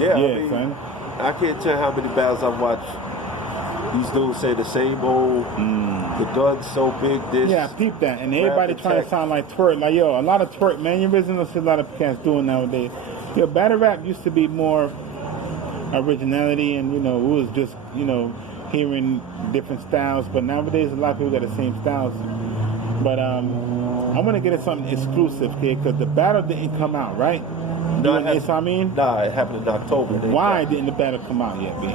Yeah, Yeah, I mean, son. I can't tell how many battles I've watched. These dudes say the same old, the gun's so big, this. Yeah, I peep that. And everybody trying to attack. sound like twerk. Like, yo, a lot of twerk, man. You really don't see a lot of cats doing nowadays. Yo, battle rap used to be more originality and, you know, it was just, you know, hearing different styles. But nowadays, a lot of people got the same styles. But I want to get at something exclusive, kid, because the battle didn't come out, right? No, Doing this, I mean? Nah, it happened in October. Why didn't the battle come out yet, B?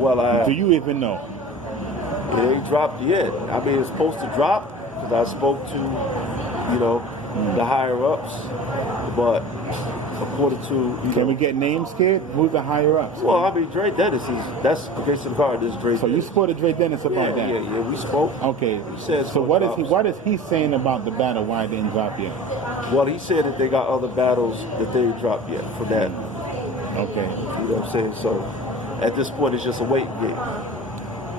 Well, do you even know? It ain't dropped yet. I mean, it's supposed to drop because I spoke to, you know, the higher ups, but according to Can we get names, kid? Who's the higher ups? Well, I mean, Dre Dennis that's against the guard. This Dre. So Dennis. you supported Dre Dennis about that? Yeah, we spoke. Okay. He said so what is he saying about the battle? Why it didn't drop yet? Well, he said that they got other battles that they ain't dropped yet for that. Okay. You know what I'm saying? So at this point, it's just a waiting game.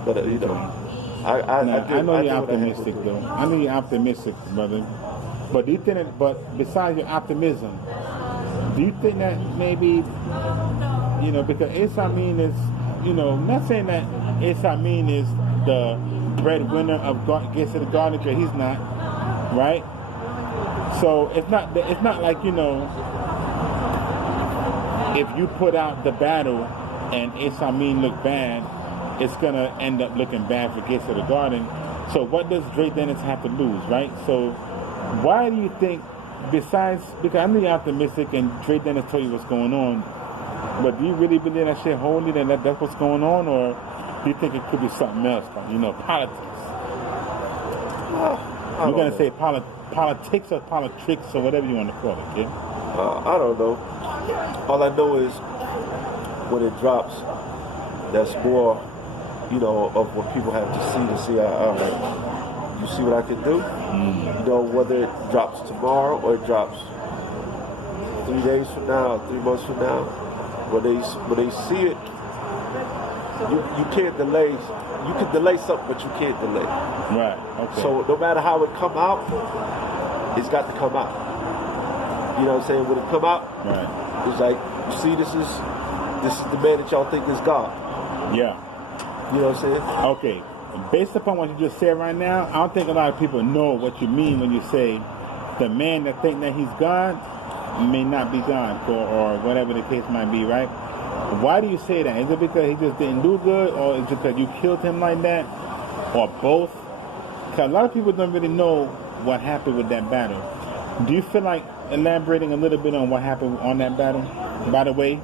But you know. I know you're optimistic, though. I know you're optimistic, brother. But do you think that, but besides your optimism, do you think that maybe, you know, because Ace Amin is, you know, not saying that Ace Amin is the breadwinner of Gets to the Garden Trade. He's not, right? So it's not like, you know, if you put out the battle and Ace Amin look bad, it's going to end up looking bad for Gates of the Garden. So what does Dre Dennis have to lose, right? So why do you think, besides, because I know you're optimistic and Dre Dennis told you what's going on, but do you really believe that shit wholly, that that's what's going on, or do you think it could be something else, like, you know, politics? You're going to say politics or politics or whatever you want to call it, kid? I don't know. All I know is when it drops, that's more, you know, of what people have to see, all right, you see what I can do? You know, whether it drops tomorrow or it drops 3 days from now, 3 months from now, when they see it, you can't delay. You can delay something, but you can't delay. Right, okay. So no matter how it come out, it's got to come out. You know what I'm saying? When it come out, right, it's like, you see, this is the man that y'all think is God. Yeah. You know what I'm saying? Okay. Based upon what you just said right now, I don't think a lot of people know what you mean when you say the man that think that he's God may not be God, or whatever the case might be, right? Why do you say that? Is it because he just didn't do good, or is it because you killed him like that, or both? Because a lot of people don't really know what happened with that battle. Do you feel like elaborating a little bit on what happened on that battle? By the way,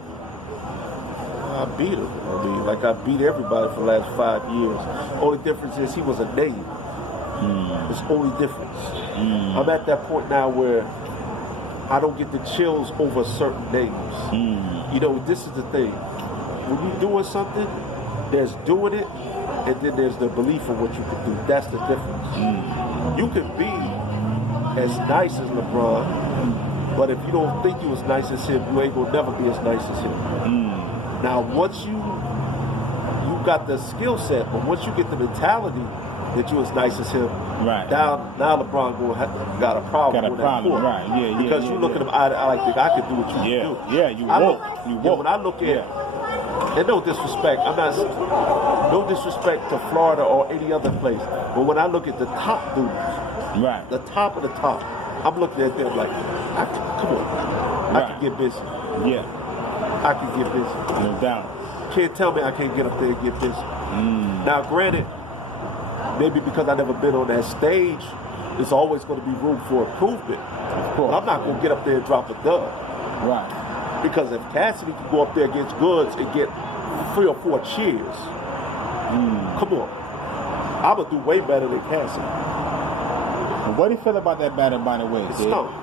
I beat him. I mean, like I beat everybody for the last 5 years. Only difference is he was a name. It's the only difference. I'm at that point now where I don't get the chills over certain names. You know, this is the thing. When you're doing something, there's doing it, and then there's the belief of what you can do. That's the difference. You can be as nice as LeBron, but if you don't think you as nice as him, you ain't gonna never be as nice as him. Now, once you got the skill set, but once you get the mentality that you as nice as him, right? Now LeBron got a problem. Got a problem, right? Yeah. Because you look at him, I like think I can do what you can do. Yeah, you woke. When I look at, and no disrespect, no disrespect to Florida or any other place, but when I look at the top dudes, right, the top of the top, I'm looking at them like, come on, I can get busy. Yeah. I can get busy. No doubt. Can't tell me I can't get up there and get busy. Now, granted, maybe because I've never been on that stage, there's always going to be room for improvement. Of course. But I'm not going to get up there and drop a dub. Right. Because if Cassidy can go up there against Goods and get 3 or 4 cheers, come on. I'm going to do way better than Cassidy. What do you feel about that battle, by the way? It's tough.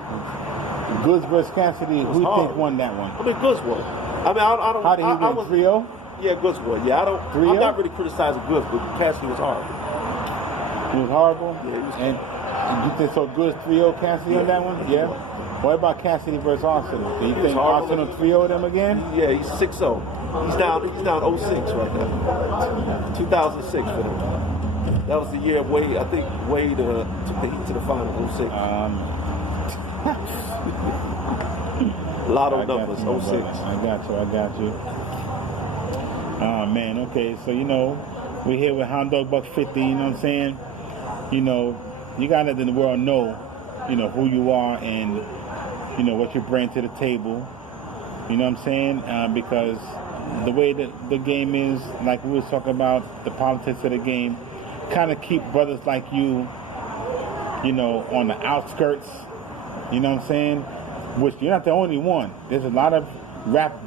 Goods versus Cassidy, who do you think won that one? I mean, Goods won. I mean, I don't. How did he win? 3-0? Yeah, Goods won. Yeah, I don't. 3-0? I'm not really criticizing Goods, but Cassidy was horrible. He was horrible? Yeah, he was. And you think so? Goods 3-0 Cassidy on that one? Yeah. What about Cassidy versus Arsenal? Do you think Arsenal 3-0 them again? Yeah, he's 6-0. He's down 06 right now. 2006 for him. That was the year Wade. I think Wade took the Heat to the final. 06. Lotto numbers, 06. I got you. Oh, man, okay. So, we're here with Houndawg buck50, you know what I'm saying? You got to let the world know, who you are and, what you bring to the table. You know what I'm saying? Because the way that the game is, like we was talking about, the politics of the game, kind of keep brothers like you, on the outskirts. You know what I'm saying? Which you're not the only one. There's a lot of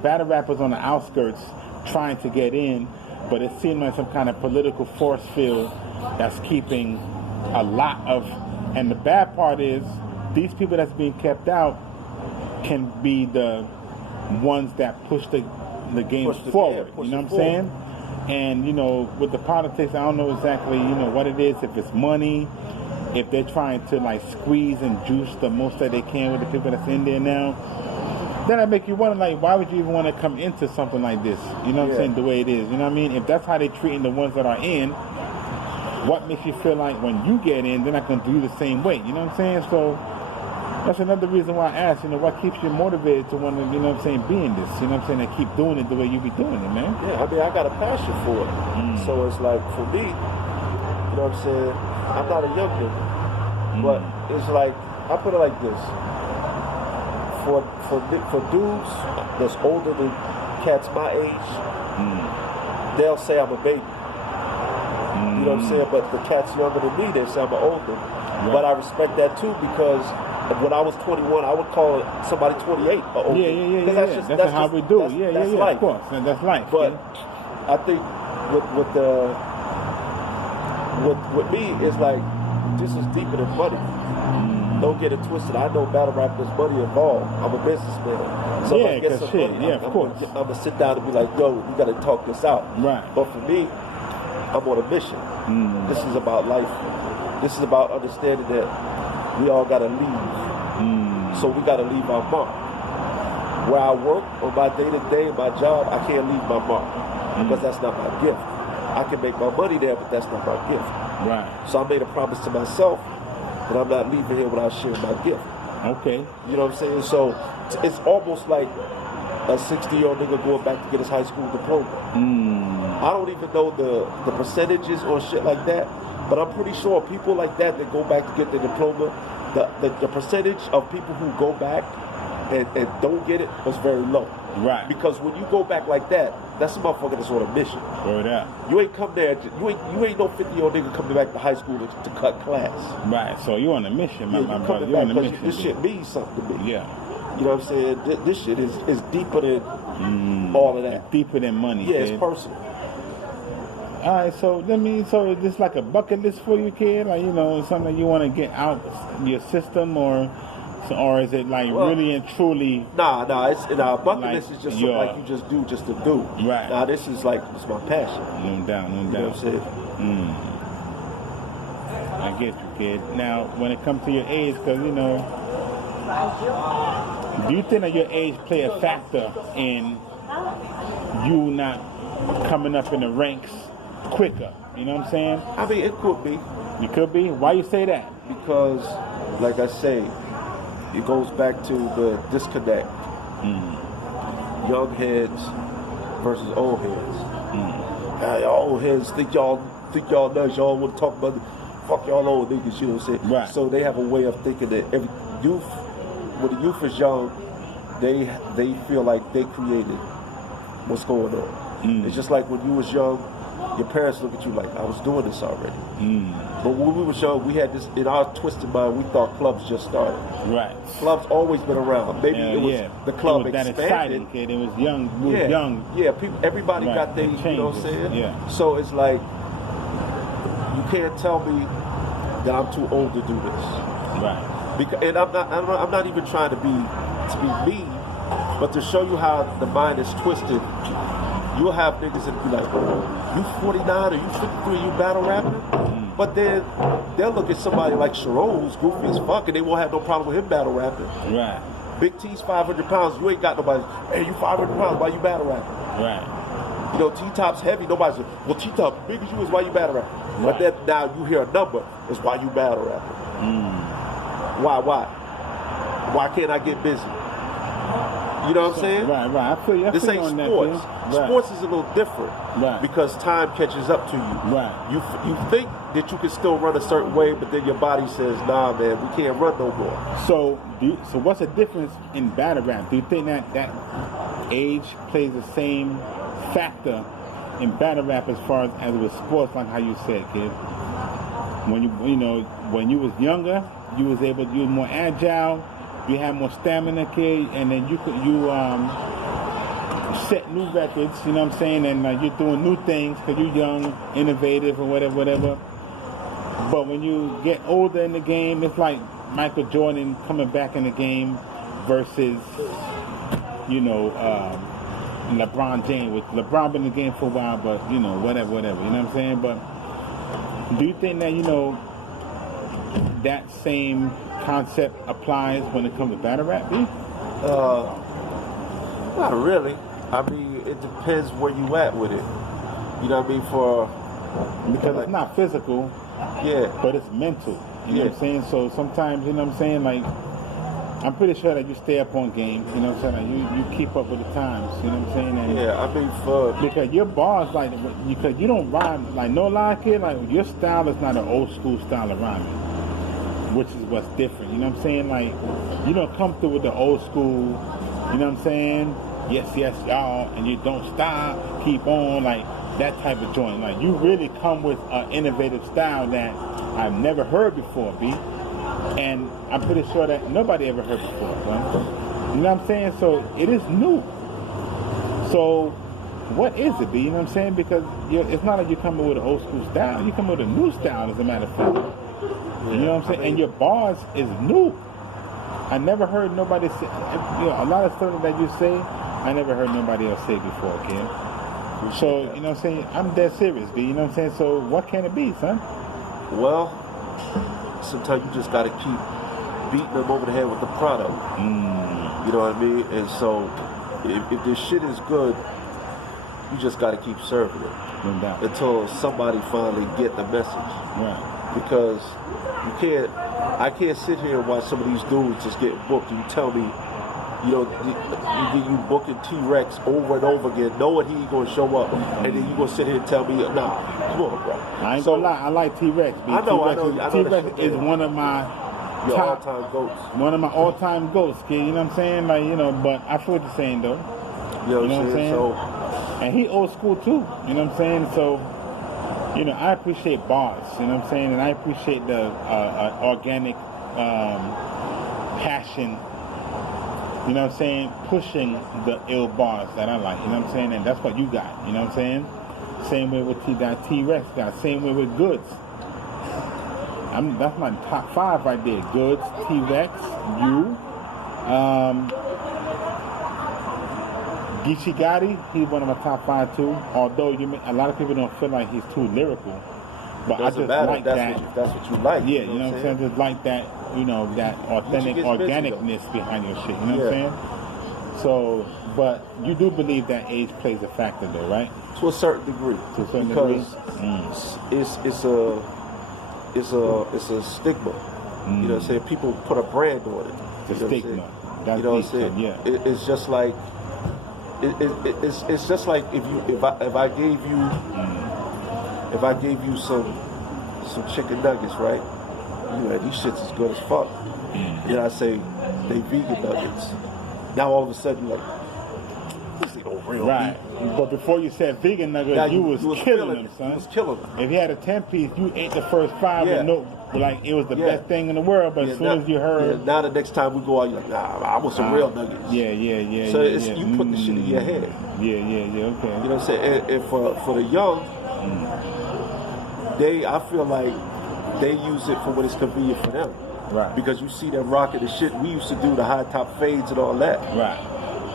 battle rappers on the outskirts trying to get in, but it seems like some kind of political force field that's keeping a lot of. And the bad part is, these people that's being kept out can be the ones that push the game forward. You know what I'm saying? And with the politics, I don't know exactly what it is. If it's money, if they're trying to like squeeze and juice the most that they can with the people that's in there now, then I make you wonder, like, why would you even want to come into something like this? You know what I'm saying? The way it is. You know what I mean? If that's how they're treating the ones that are in, what makes you feel like when you get in, they're not going to do the same way? You know what I'm saying? So that's another reason why I asked, what keeps you motivated to want to, be in this? You know what I'm saying? And keep doing it the way you be doing it, man. Yeah, I mean, I got a passion for it. So it's like, for me, you know what I'm saying? I'm not a young nigga. But it's like, I put it like this. For dudes that's older than cats my age, they'll say I'm a baby. You know what I'm saying? But the cats younger than me, they say I'm older. Right. But I respect that too, because when I was 21, I would call somebody 28 or older. Yeah. That's how we do. That's life. Of course, and that's life. But I think with me, it's like, this is deeper than money. Don't get it twisted. I know battle rap, there's money involved. I'm a businessman. So if I get some money, I'm going to sit down and be like, yo, we got to talk this out. Right. But for me, I'm on a mission. This is about life. This is about understanding that we all got to leave. So we got to leave our mark. Where I work on my day-to-day, my job, I can't leave my mark because that's not my gift. I can make my money there, but that's not my gift. Right. So I made a promise to myself that I'm not leaving here without sharing my gift. Okay. You know what I'm saying? So it's almost like a 60-year-old nigga going back to get his high school diploma. I don't even know the percentages or shit like that, but I'm pretty sure people like that go back to get their diploma, the percentage of people who go back and don't get it was very low. Right. Because when you go back like that, that's a motherfucker that's on a mission. Word up. You ain't come there, you ain't no 50-year-old nigga coming back to high school to cut class. Right, so you're on a mission, my brother. You're on a mission. This shit means something to me. Yeah. You know what I'm saying? This shit is deeper than all of that. It's deeper than money. Yeah, kid. it's personal. All right, so so is this like a bucket list for you, kid? Like, something you want to get out your system, or is it like really and truly? Nah. Bucket list is just something like you just do just to do. Right. Nah, this is my passion. No doubt. You know what I'm saying? I get you, kid. Now, when it comes to your age, because do you think that your age play a factor in you not coming up in the ranks quicker? You know what I'm saying? I mean, it could be. It could be? Why you say that? Because, like I say, it goes back to the disconnect. Young heads versus old heads. Old heads think y'all nuts. Y'all want to talk about fuck y'all old niggas. You know what I'm saying? Right. So they have a way of thinking that every youth, when the youth is young, they feel like they created what's going on. It's just like when you was young, your parents look at you like, I was doing this already. But when we was young, we had this, in our twisted mind, we thought clubs just started. Right. Clubs always been around. Maybe it was the club it was expanded. That exciting, kid. It was young. We was young. Yeah, everybody got their, you know what I'm saying? Yeah. So it's like, you can't tell me that I'm too old to do this. Right. Because, and I'm not even trying to be mean, but to show you how the mind is twisted. You'll have niggas that be like, you 49 or you 53, you battle rapping? But then they'll look at somebody like Sharon, who's goofy as fuck, and they won't have no problem with him battle rapping. Right. Big T's 500 pounds, you ain't got nobody, hey, you 500 pounds, why you battle rapping? Right. You know, T-Top's heavy, nobody's like, well, T-Top, big as you is, why you battle rapping? But then now you hear a number, is why you battle rapping. Why? Why can't I get busy? You know what I'm saying? Right. I feel you. This ain't sports. Sports is a little different. Right. Because time catches up to you. Right. You think that you can still run a certain way, but then your body says, nah, man, we can't run no more. So what's the difference in battle rap? Do you think that age plays the same factor in battle rap as far as with sports, like how you said, kid? When when you was younger, you was more agile, you had more stamina, kid, and then you set new records, you know what I'm saying, and you're doing new things because you're young, innovative, or whatever. But when you get older in the game, it's like Michael Jordan coming back in the game versus, LeBron James. With LeBron been in the game for a while, but whatever. You know what I'm saying? But do you think that that same concept applies when it comes to battle rap? Not really. I mean, it depends where you at with it. You know what I mean? Because it's not physical. Yeah. But it's mental. You know what I'm saying? So sometimes, you know what I'm saying, like, I'm pretty sure that you stay up on game, you know what I'm saying? Like you keep up with the times, you know what I'm saying? And yeah, I mean, because your bars, because you don't rhyme, like, no lie, kid, like, your style is not an old school style of rhyming, which is what's different, you know what I'm saying? Like, you don't come through with the old school, you know what I'm saying? Yes, y'all, and you don't stop, keep on, like, that type of joint. Like, you really come with an innovative style that I've never heard before, B. And I'm pretty sure that nobody ever heard before, son. You know what I'm saying? So it is new. So what is it, B? You know what I'm saying? Because it's not like you're coming with an old school style. You come with a new style, as a matter of fact. You know what I'm saying? And your bars is new. I never heard nobody say, a lot of stuff that you say, I never heard nobody else say before, kid. So, you know what I'm saying? I'm dead serious, B. You know what I'm saying? So what can it be, son? Well, sometimes you just got to keep beating them over the head with the product. You know what I mean? And so if this shit is good, you just got to keep serving it. No doubt. Until somebody finally get the message. Right. Because I can't sit here and watch some of these dudes just get booked and you tell me, you booking T-Rex over and over again, knowing he ain't gonna show up, and then you gonna sit here and tell me, nah, come on, bro. I ain't gonna lie, I like T-Rex. I know. T-Rex is one of my all-time goats. One of my all-time goats, kid. You know what I'm saying? Like, but I feel what you're saying, though. You know what I'm saying? So, and he old school too. You know what I'm saying? So, I appreciate bars. You know what I'm saying? And I appreciate the organic passion. You know what I'm saying? Pushing the ill bars that I like. You know what I'm saying? And that's what you got. You know what I'm saying? Same way with T-Rex got. Same way with Goods. That's my top 5 right there. Goods, T-Rex, you. Geechee Gotti, he's one of my top 5 too. Although a lot of people don't feel like he's too lyrical. But I just like that. That's what you like. Yeah, you know what I'm saying? Just like that, that authentic organicness behind your shit. You know what I'm saying? So, but you do believe that age plays a factor though, right? To a certain degree. Because it's a stigma. You know what I'm saying? People put a brand on it. It's a stigma. You know what I'm saying? Yeah. It's just like it's just like if I gave you some chicken nuggets, right? These shits is good as fuck. I say they vegan nuggets. Now all of a sudden you're like, this ain't no real right. Meat. But before you said vegan nuggets, you was killing them, son. You was killing them. If you had a 10-piece, you ate the first 5 like it was the best thing in the world. But as soon as you heard, now the next time we go out, you're like, nah, I want some real nuggets. Yeah. So you put the shit in your head. Yeah. Okay. You know what I'm saying? And for the young, I feel like they use it for when it's convenient for them. Right. Because you see them rocking the shit. We used to do the high top fades and all that. Right.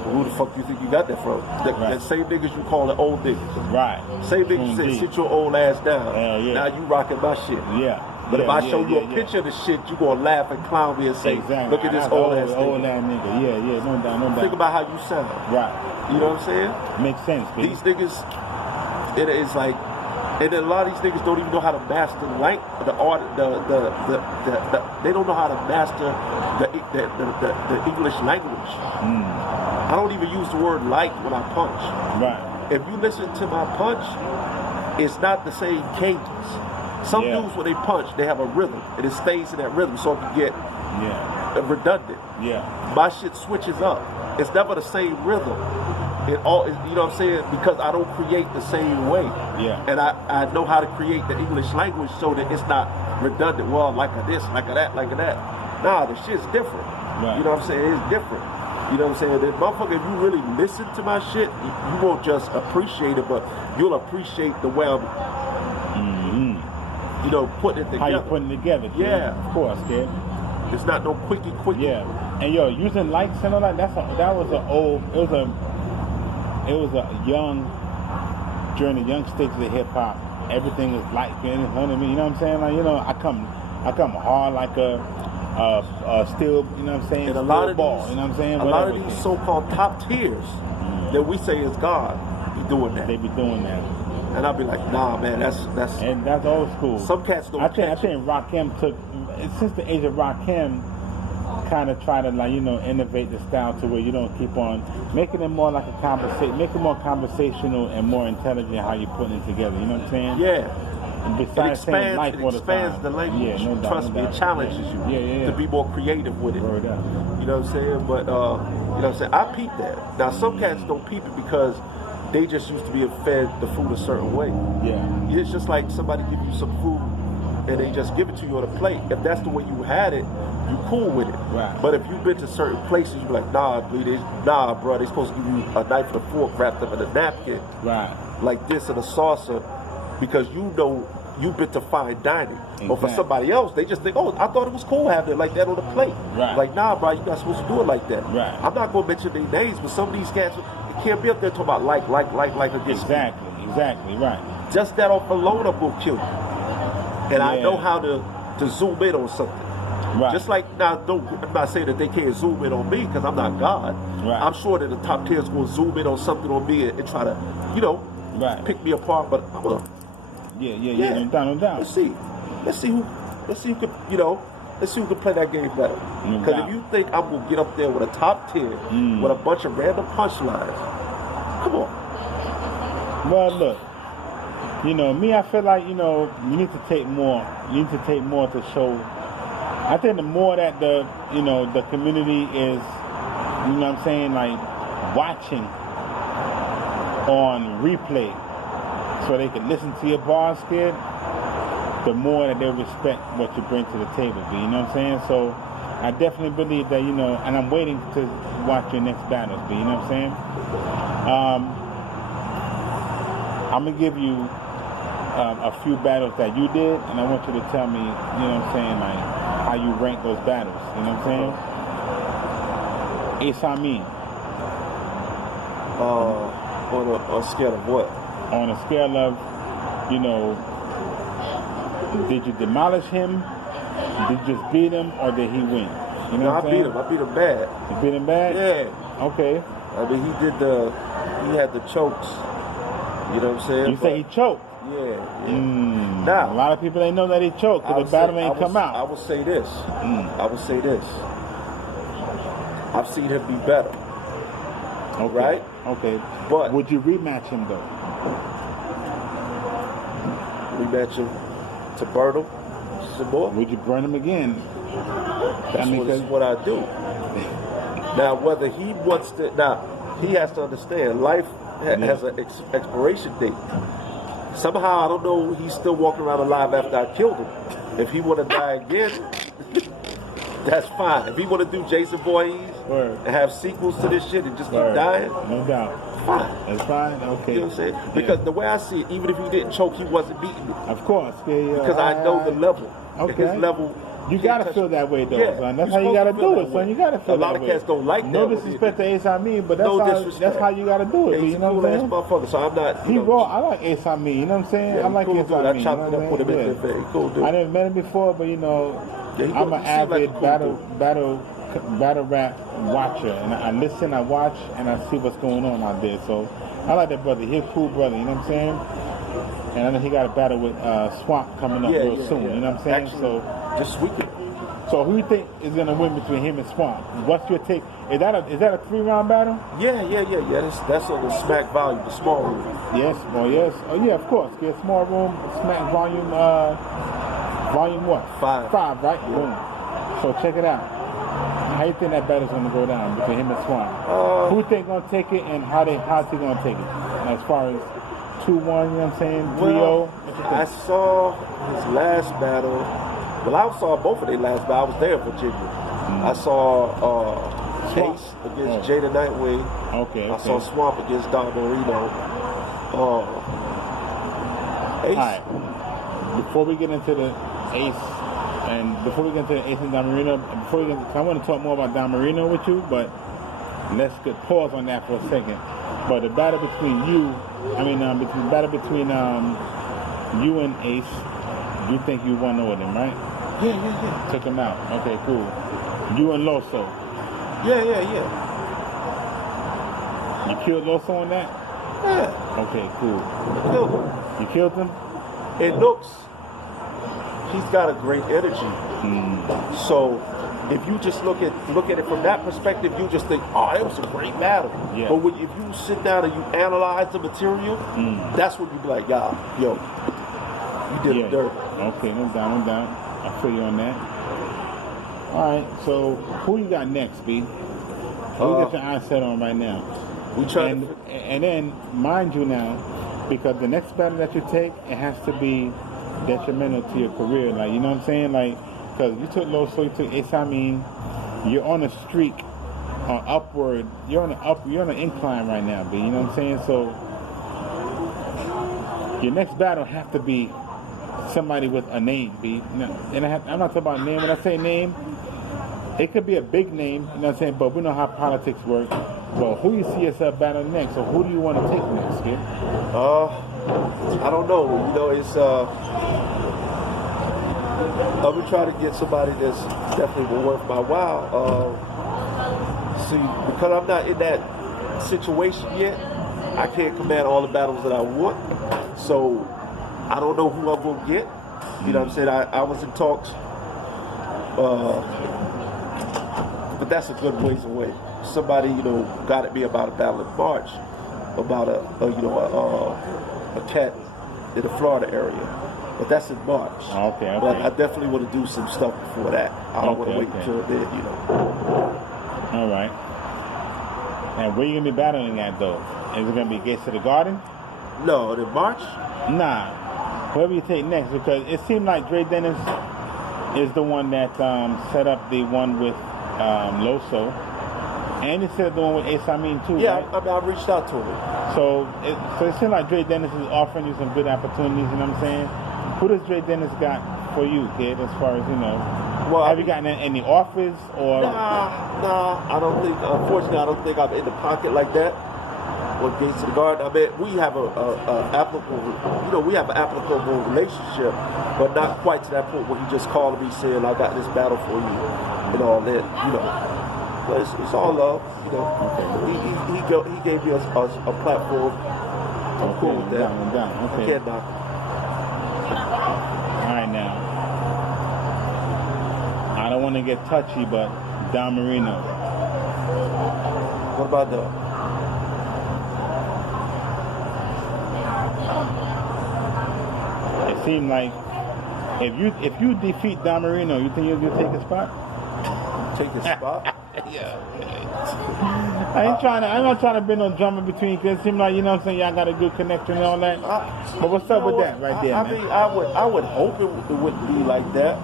Who the fuck do you think you got that from? That same niggas you call the old niggas. Right. Same niggas said, sit your old ass down. Now you rocking my shit. Yeah. But if I show you a picture of the shit, you gonna laugh and clown me and say, look at this old ass nigga. Yeah, no doubt. Think about how you sound. Right. You know what I'm saying? Makes sense, baby. These niggas, it is like, and then a lot of these niggas don't even know how to master they don't know how to master the English language. I don't even use the word like when I punch. Right. If you listen to my punch, it's not the same cadence. Some dudes, when they punch, they have a rhythm, and it stays in that rhythm, so it can get redundant. Yeah. My shit switches up. It's never the same rhythm. It all, you know what I'm saying? Because I don't create the same way. Yeah. And I know how to create the English language so that it's not redundant. Well, like a this, like a that, like a that. Nah, the shit's different. Right. You know what I'm saying? It's different. You know what I'm saying? That motherfucker, if you really listen to my shit, you won't just appreciate it, but you'll appreciate the way I'm, you know, putting it together. How you putting it together, kid. Yeah. Of course, kid. It's not no quickie. Yeah. And yo, using likes and all that, during the young stages of hip hop, everything is like, you know what I mean? You know what I'm saying? Like, you know, I come hard like a steel, you know what I'm saying? And a lot of ball, these, you know what I'm saying? A lot of these so-called top tiers that we say is God, be doing that. They be doing that. And I'll be like, nah, man, that's and that's old school. Some cats don't. I think Rakim took, since the age of Rakim, kind of try to, like, you know, innovate the style to where you don't keep on making it more like a conversation, make it more conversational and more intelligent how you putting it together. You know what I'm saying? Yeah. And besides saying life all the time. It expands the language. Yeah, no doubt, Trust me, it challenges you to be more creative with it. You know what I'm saying? But you know what I'm saying? I peep that. Now some cats don't peep it because they just used to be fed the food a certain way. Yeah. It's just like somebody give you some food and they just give it to you on a plate. If that's the way you had it, you cool with it. Right. But if you've been to certain places, you be like, nah, bro, they're supposed to give you a knife and a fork wrapped up in a napkin. Right. Like this and a saucer, because you know you've been to fine dining. Exactly. Or for somebody else, they just think, oh, I thought it was cool having it like that on the plate. Right. Like, nah, bro, you're not supposed to do it like that. Right. I'm not going to mention their names, but some of these cats, you can't be up there talking about like against Exactly, right. Just that off alone will kill you. And I know how to zoom in on something. Right. Just like, now, I'm not saying that they can't zoom in on me because I'm not God. Right. I'm sure that the top tiers will zoom in on something on me and try to, you know, pick me apart. But I'm gonna, no doubt. Let's see who can, you know, let's see who can play that game better. Because if you think I'm gonna get up there with a top tier with a bunch of random punchlines, come on. Well, look. You know, me, I feel like, you know, you need to take more. You need to take more to show. I think the more that the community is, you know what I'm saying, like watching on replay so they can listen to your bars, kid, the more that they'll respect what you bring to the table, you know what I'm saying? So I definitely believe that, you know, and I'm waiting to watch your next battles, you know what I'm saying? I'm going to give you a few battles that you did, and I want you to tell me, you know what I'm saying, like, how you rank those battles, you know what I'm saying? Ace Amin. On a scale of what? On a scale of, you know, did you demolish him, did you just beat him, or did he win? You know what I'm saying? I beat him bad. You beat him bad? Yeah. Okay. I mean, he had the chokes. You know what I'm saying? You say he choked? Yeah. Now, a lot of people ain't know that he choked because the battle ain't come out. I will say this. I've seen him be better. Okay. Right? Okay. But would you rematch him though? Rematch him to burn him some more? Would you burn him again? That's what I do. Now, whether he wants to, he has to understand life has an expiration date. Somehow, I don't know, he's still walking around alive after I killed him. If he want to die again, that's fine. If he want to do Jason Voorhees and have sequels to this shit and just keep dying, no doubt. Fine. That's fine, okay. You know what I'm saying? Because the way I see it, even if he didn't choke, he wasn't beating me. Of course. Because I know the level. Okay. His level. You gotta feel that way though, son. That's how you gotta do it, son. You gotta feel that way. A lot of cats don't like that. No disrespect to Ace Amin, but that's how you gotta do it. You know what I'm saying? Motherfucker, so I'm not. He raw. I like Ace Amin. You know what I'm saying? I like Ace Amin. I chopped it up, put him in the thing. Cool dude. I never met him before, but you know, I'm an avid battle rap watcher, and I listen, I watch, and I see what's going on out there. So I like that brother. He's a cool brother. You know what I'm saying? And I know he got a battle with Swamp coming up real soon. You know what I'm saying? Actually, just weekend. So who you think is gonna win between him and Swamp? What's your take? Is that a 3-round battle? Yeah. That's on the smack volume, the small room. Yes. Oh yes. Oh yeah. Of course. Get small room. Smack volume. Volume what? 5. 5, right? Yeah. Boom. So check it out. How you think that battle's gonna go down between him and Swamp? Who you think gonna take it, and how's he gonna take it? As far as 2-1, you know what I'm saying? 3-0. Well, I saw his last battle. Well, I saw both of their last battles. I was there in Virginia. I saw Ace against Jada Nightwing. Okay. I saw Swamp against Don Marino. Ace. All right. Before we get into the Ace and Don Marino, I want to talk more about Don Marino with you, but let's get pause on that for a second. But the battle between you and Ace, you think you won over them, right? Yeah. Took him out. Okay, cool. You and Loso. Yeah. You killed Loso on that? Yeah. Okay, cool. I killed him. You killed him? It looks, he's got a great energy. So if you just look at it from that perspective, you just think, oh, it was a great battle. Yeah. But if you sit down and you analyze the material, that's when you be like, yo, you did it dirty. Okay, no doubt. I feel you on that. All right, so who you got next, B? Who you got your eyes set on right now? We try and then, mind you now, because the next battle that you take, it has to be detrimental to your career. Like, you know what I'm saying? Like, because you took Loso, you took Ace Amin, you're on a streak, upward. You're on an incline right now, B. You know what I'm saying? So your next battle have to be somebody with a name, B. And I'm not talking about name. When I say name, it could be a big name, you know what I'm saying? But we know how politics work. But who you see yourself battling next, or who do you want to take next, kid? I don't know. You know, it's I'm gonna try to get somebody that's definitely worth my while. See, because I'm not in that situation yet, I can't command all the battles that I want. So I don't know who I'm gonna get. You know what I'm saying? I was in talks, but that's a good ways away. Somebody, got at me about a battle in March, about a cat in the Florida area. But that's in March. Okay. But I definitely want to do some stuff before that. I don't want to wait until then, All right. And where you gonna be battling at though? Is it gonna be Gates of the Garden? No, in March? Nah. Whoever you take next, because it seemed like Dre Dennis is the one that set up the one with Loso. And he set up the one with Ace Amin too, yeah, right? I mean, I reached out to him. So it seems like Dre Dennis is offering you some good opportunities, you know what I'm saying? Who does Dre Dennis got for you, kid, as far as, Well, have you gotten any offers or? Nah, I don't think, unfortunately, I don't think I'm in the pocket like that. With Gates of the Garden, I mean, we have an applicable relationship, but not quite to that point where he just called me saying, I got this battle for you, and all that, But it's all love, Okay. He gave me a platform. I'm cool with that. Down. Okay. I can't knock it. All right, now. I don't want to get touchy, but Don Marino. What about that? It seemed like if you defeat Don Marino, you think you'll take his spot? Take his spot? Yeah. I'm not trying to bring no drama between, because it seems like, what I'm saying, y'all got a good connection and all that. But what's up with that right there, man? mean, I would hope it wouldn't be like that,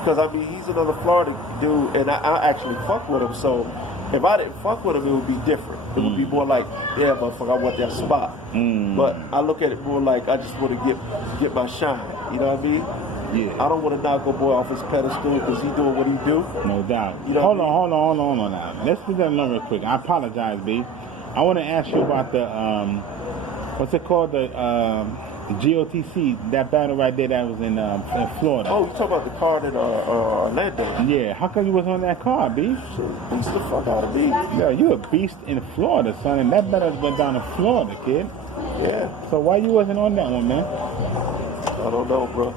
because he's another Florida dude, and I actually fuck with him. So if I didn't fuck with him, it would be different. It would be more like, yeah, motherfucker, I want that spot. But I look at it more like I just want to get my shine. You know what I mean? Yeah. I don't want to knock a boy off his pedestal because he's doing what he do. No doubt. Hold on now. Let's do that real quick. I apologize, B. I want to ask you about the what's it called, the GOTC, that battle right there that was in Florida. Oh, you talking about the card in Orlando? Yeah. How come you was on that card, B? Beast the fuck out of me. Yeah, you a beast in Florida, son, and that battle went down in Florida, kid. Yeah. So why you wasn't on that one, man? I don't know, bro.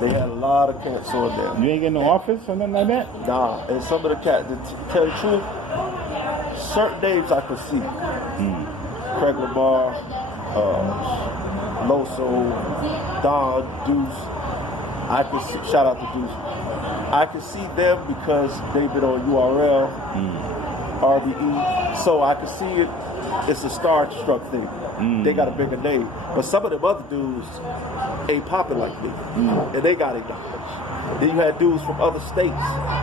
They had a lot of cats on there. You ain't get no office or nothing like that? Nah, and some of the cats, to tell you the truth, certain names I could see. Craig Lamar, Loso, Don, Deuce. I could see, shout out to Deuce. I could see them because they've been on URL, RBE, so I could see it. It's a starstruck thing. They got a bigger name, but some of them other dudes ain't popping like me, and they got acknowledged. Then you had dudes from other states.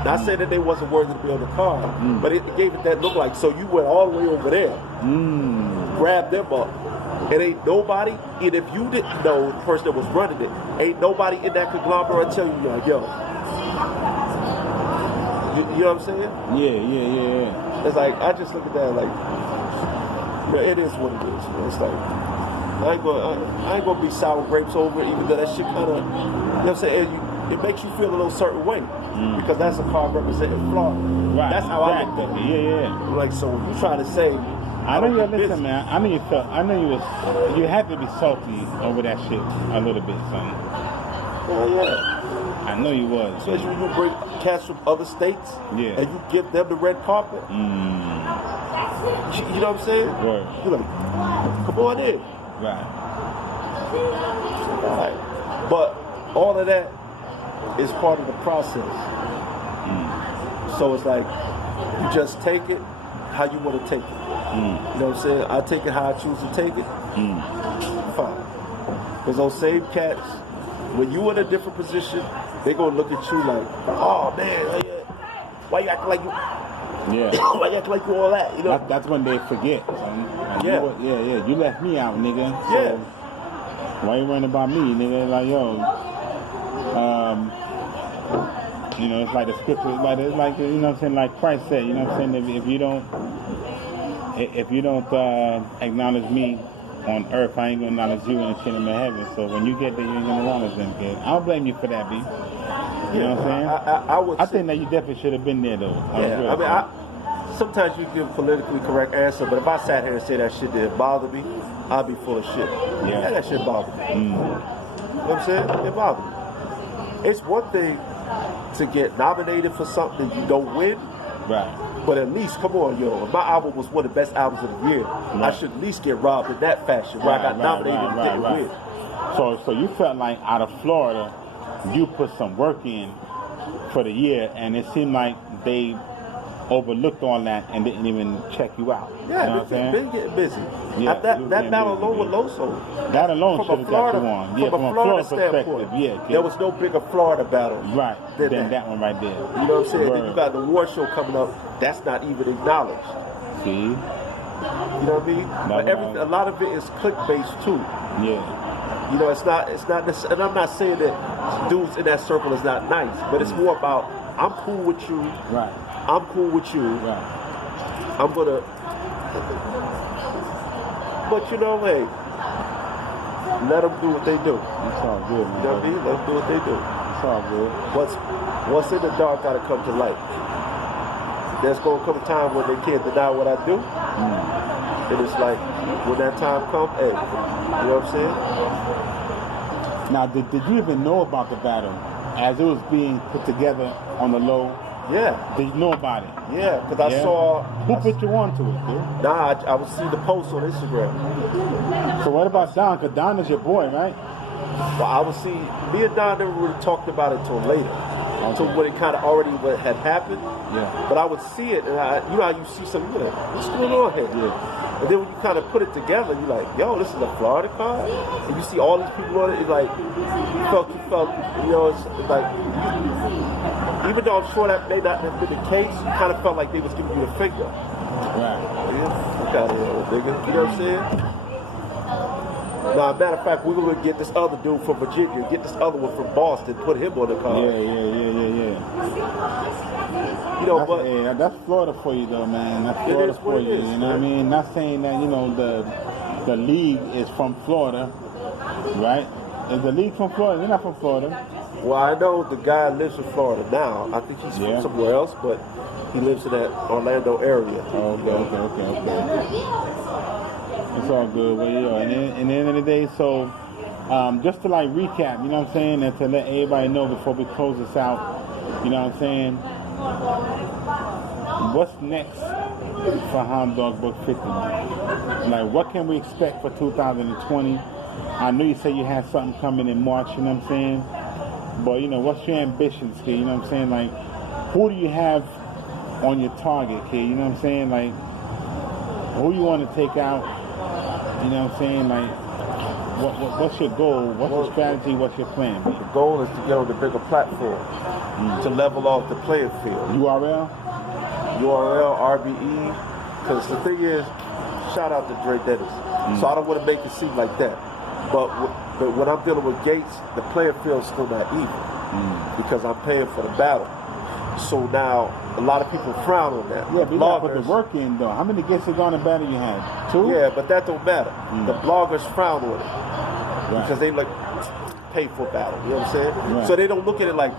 Not saying that they wasn't worthy to be on the card, but it gave it that look like. So you went all the way over there, grabbed them up. And ain't nobody, and if you didn't know the person that was running it, ain't nobody in that conglomerate tell you, like, yo. You know what I'm saying? Yeah. It's like, I just look at that like, man, it is what it is. Man. It's like, I ain't gonna be sour grapes over it, even though that shit kind of, you know what I'm saying? It makes you feel a little certain way, because that's a card representing Florida. Right. That's how I look at it. Yeah. Like, so you trying to say, I know you listen, man. I know you had to be salty over that shit a little bit, son. Yeah. I know you was. Especially when you bring cats from other states, and you give them the red carpet. You know what I'm saying? Right. You're like, come on in. Right. But all of that is part of the process. So it's like, you just take it how you want to take it. You know what I'm saying? I take it how I choose to take it. Fine. Because those same cats, when you in a different position, they gonna look at you like, oh man, why you acting like you? Yeah. Why you acting like you all that? You know? That's when they forget. Son. Yeah. You left me out, nigga. So Yeah. why you worrying about me, nigga? Like, yo. You know, it's like the scripture. It's like you know what I'm saying. Like Christ said, you know what I'm saying. If you don't acknowledge me on earth, I ain't gonna acknowledge you in the kingdom of heaven. So when you get there, you ain't gonna acknowledge them, kid. I don't blame you for that, B. You know what I'm saying? I think that you definitely should have been there, though. Yeah, I mean, sometimes you give a politically correct answer, but if I sat here and say that shit didn't bother me, I'd be full of shit. Yeah, that shit bothered me. You know what I'm saying? It bothered me. It's one thing to get nominated for something that you don't win. Right. But at least, come on, yo, if my album was one of the best albums of the year, I should at least get robbed in that fashion, where I got nominated and didn't win. So you felt like out of Florida, you put some work in for the year, and it seemed like they overlooked on that and didn't even check you out. Yeah, you know been getting busy. Yeah, that battle alone with Loso. That alone should have got you on. Yeah, from a Florida standpoint. Yeah, there was no bigger Florida battle. Right. Than that one right there. You know what I'm saying? Then you got the war show coming up. That's not even acknowledged. See? You know what I mean? But a lot of it is click-based too. Yeah. You know, it's not and I'm not saying that dudes in that circle is not nice, but it's more about, I'm cool with you. Right. I'm cool with you. Right. I'm gonna, but you know, hey, let them do what they do. It's all good, man. You know what I mean? Let them do what they do. It's all good. What's in the dark gotta come to light. There's gonna come a time when they can't deny what I do. And it's like, when that time comes, hey, you know what I'm saying? Now, did you even know about the battle as it was being put together on the low? Yeah. Did you know about it? Yeah, because I saw... Who put you on to it, dude? Nah, I would see the post on Instagram. So what about Don? Because Don is your boy, right? Well, I would see... Me and Don never really talked about it until later. Until when it kind of already had happened. Yeah. But I would see it, and you know how you see something, you're like, what's going on here? Yeah. And then when you kind of put it together, you're like, yo, this is a Florida card? And you see all these people on it, it's like, you felt, you know, it's like... Even though I'm sure that may not have been the case, you kind of felt like they was giving you the finger. Right. Yeah, look out here, old nigga. You know what I'm saying? Now, matter of fact, we're going to get this other dude from Virginia, get this other one from Boston, put him on the card. Yeah. You know, but... Yeah, that's Florida for you, though, man. That's Florida for you. You know what I mean? Not saying that, you know, the league is from Florida, right? Is the league from Florida? They're not from Florida. Well, I know the guy lives in Florida now. I think he's from somewhere else, but he lives in that Orlando area. Oh, okay. It's all good. Well, yeah. And at the end of the day, so Just to like recap, you know what I'm saying, and to let everybody know before we close this out, you know what I'm saying, what's next for Houndawg buck50? Like, what can we expect for 2020? I know you said you had something coming in March, you know what I'm saying, but you know, what's your ambitions here? You know what I'm saying, like, who do you have on your target, kid? You know what I'm saying, like, who you want to take out? You know what I'm saying, like, what's your goal? What's your strategy? What's your plan? The goal is to get on the bigger platform, to level off the playing field. URL, RBE, because the thing is, shout out to Dre Dennis. So I don't want to make it seem like that. But when I'm dealing with Gates, the playing field's still not even, because I'm paying for the battle. So now a lot of people frown on that. Yeah, but you gotta put the work in though. How many Gates are going to battle you had? 2? Yeah, but that don't matter. The bloggers frown on it because they look pay for battle. You know what I'm saying? Right. So they don't look at it like